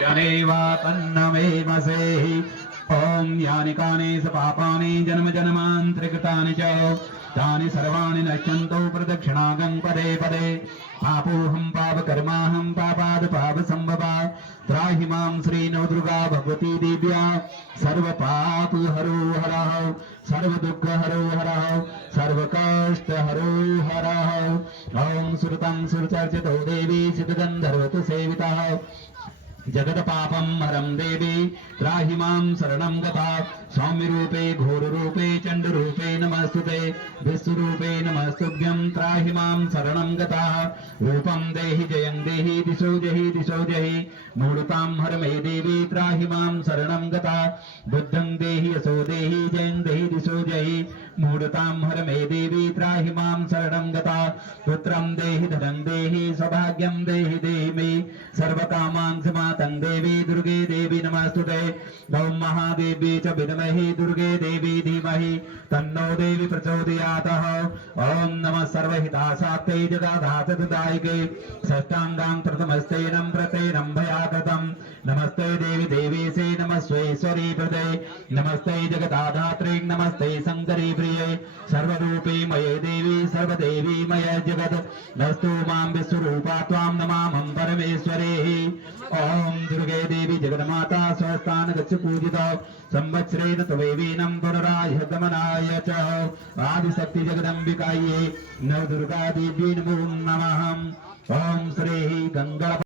यनेवा तन्नमेमसे ॐ यानि कानि स पापानि जन्म जन्मान्तरिकृतानि च तानि सर्वाणि नश्यन्तु प्रदक्षिणागं पदे पदे पापोऽहं पापकर्माहं पापाद् पापसम्भवा त्राहि मां श्रीनवदुर्गा भगवती दिव्या सर्वपापहरो हरः सर्वदुःखहरो हरः सर्वकष्टहरो हरः ॐ सुरतं सुरचर्चितो देवी सिद्धगन्धर्वतु सेवितः जगत्पापं हरं देवी त्राहि मां शरणं गता सौम्यरूपे घोररूपे चण्डरूपे नमस्तुते विश्वरूपे नमस्तुभ्यं त्राहि मां शरणं गता रूपं देहि जयं देहि दिशो जहि मूढतां हर मे देवी त्राहि मां शरणं गता बुद्धं देहि यशो देहि जयं देहि दिशो जहि मूढतां हर मे देवी त्राहि मां शरणं गता पुत्रं देहि धनं देहि सौभाग्यं देहि देहि मे सर्वकामां समातं देवी दुर्गे देवी नमस्तुते ॐ महादेवी च विद्महे दुर्गे देवी धीमहि तन्नो देवी प्रचोदयात् ॐ नमः सर्वहितासात्यै जगदाधातदायिके षष्ठाङ्गां प्रथमस्तेनं प्रतेनं भयागतं नमस्ते देवी देवीसे नमः स्वेश्वरी प्रदे नमस्ते जगदाधात्रे नमस्ते शङ्करी प्रिये सर्वरूपे मये देवी सर्वदेवी मय जगत् नस्तु मां विश्वरूपा त्वां नमामं परमेश्वरे ॐ दुर्गे देवी जगन्माता स्वस्थान गच्छ पूजिता संवत्सरेण तवैवेनं पुनराय गमनाय च आदिशक्ति जगदम्बिकायै नवदुर्गा देवी नमो नमः ॐ श्री गंगा